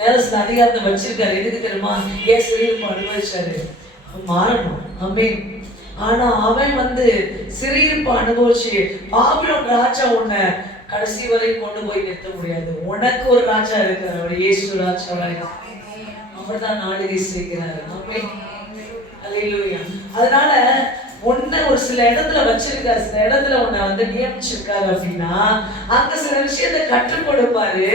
நேரம் சில அதிகாரத்தை வச்சிருக்காரு. எதுக்கு தெரியுமா? ஏன் சிறையிருப்பு அனுபவிச்சாரு? மாறணும். ஆமென். ஆனா அவன் சிறையிருப்பு அனுபவிச்சு பாபிலோன் ராஜா உன்னை கடைசி வரை கொண்டு போய் நிறுத்த முடியாது. உனக்கு ஒரு ராஜா இருக்காரு, அவர் இயேசு ராஜா. அவர்தான் ஆளுகை செய்கிறார். ஆமென். அல்லேலூயா. அதனால உன்னை ஒரு சில இடத்துல வச்சிருக்காரு, சில இடத்துல உன்னை நியமிச்சிருக்காரு அப்படின்னா அங்க சில விஷயத்தை கற்றுக் கொடுப்பாரு.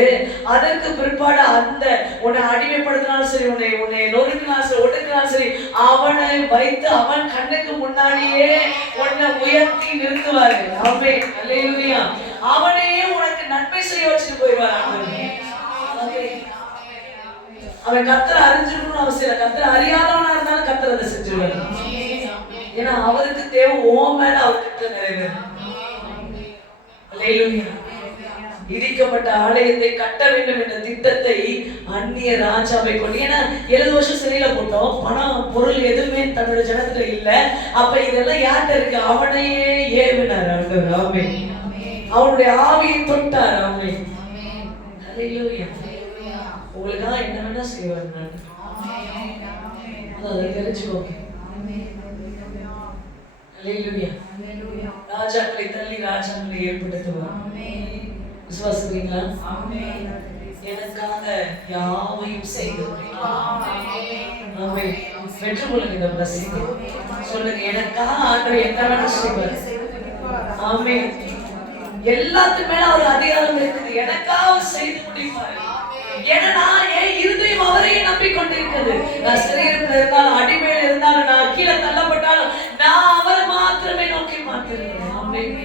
அதற்கு பிற்பாடு அந்த உன்னை அடிமைப்படுத்தினாலும் சரி, உன்னை நொறுக்கினாலும் சரி, ஒடுக்கினாலும் சரி, அவனை வைத்து அவன் கண்ணுக்கு முன்னாடியே உன்னை உயர்த்தி நிறுத்துவாரு. ஆமென். அல்லேலூயா. அவனையே உனக்கு நன்மை செய்ய வச்சுட்டு போயிடுவார். அவன் கர்த்தரை அறிஞ்சிருக்கணும்னு அவசியம் இல்லை. கர்த்தரை அறியாதவனா இருந்தாலும் கர்த்தர் அதை செஞ்சிருவாரு. ஏன்னா அவருக்கு தேவை ஓ மேல அவர்கிட்ட நிறைவேறும். அல்லேலூயா. இடிக்கப்பட்ட ஆலயத்தை கட்ட வேண்டும் என்ற திட்டத்தை அந்நிய ராஜாவை கொண்டு, ஏன்னா 7 வருஷம் சிறையில போட்டோம், பணம் பொருள் எதுவுமே தன்னோட ஜனத்துல இல்ல. அப்ப இதெல்லாம் யார்கிட்ட இருக்கு? அவனையே ஏவினார் ஆண்டவர். ஆமென். அவனுடைய ஆவியை தொட்டார். ஆமென். அல்லேலூயா. உங்களுக்காக என்ன வேணா செய்வார். அதை தெரிஞ்சுக்கோங்க. அல்லேலூயா. ராஜாக்களை தள்ளி ராஜாக்களை ஏற்படுத்துவார். விசுவாசிக்கிறீங்களா? எனக்காக யாவையும் செய்து பெற்றுக்கொள்ளுங்க. இந்த blessing சொல்லுங்க, எனக்காக ஆண்டவர் என்ன வேணா செய்வார். ஆமென். எல்லாத்துக்கு மேல ஒரு அதிகாரம் இருக்குது. எனக்காக செய்து முடிப்பார். ஏன்னா நான் என் இருதயம் அவரையே நம்பிக்கொண்டிருக்கிறது. நான் சிறையிருப்பில் இருந்தாலும், அடிமையில் இருந்தாலும், நான் கீழே தள்ளப்பட்டாலும், நான் அவரை மாத்திரமே நோக்கி மாத்திருக்கிறேன். ஆமென்.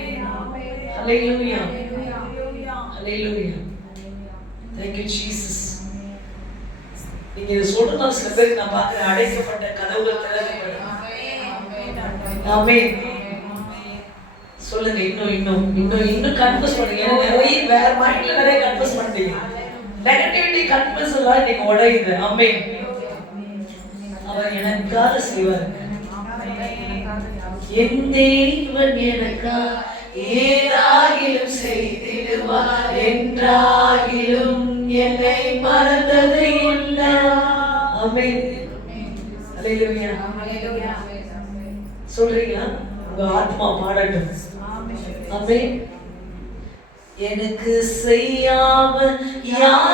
அல்லேலூயா. அல்லேலூயா. Thank you Jesus. நீங்க இதை சொல்றதுனால சில பேருக்கு நான் பார்க்கிறேன், அடைக்கப்பட்ட கதவுகள் திறக்கப்படும். ஆமென். சொல்லுங்க, இன்னும் கன்ஃபஸ் பண்ணுங்க. ஏன்னா நிறைய வேற மைண்ட்ல நிறைய கன்ஃபஸ் பண்ணிட்டீங்க. நெகட்டிவிட்டி கன்ஃபஸ் எல்லாம் நீங்க உடையுது. ஆமென். அவர் எனக்காக செய்வார். என் தேவன் எனக்கா ஏதாகிலும் செய்திடுவார், என்றாகிலும் என்னை மறந்தது இல்லை. ஆமென். அல்லேலூயா. சொல்றீங்களா? உங்க ஆத்மா பாடட்டும். ஆமென். எனக்கு செய்யாம யார்